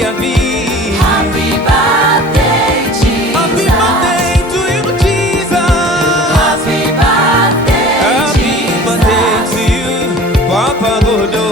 happy. Happy birthday, Jesus. Happy birthday to you, Jesus. Happy birthday, Happy birthday Jesus. to you, Papa God.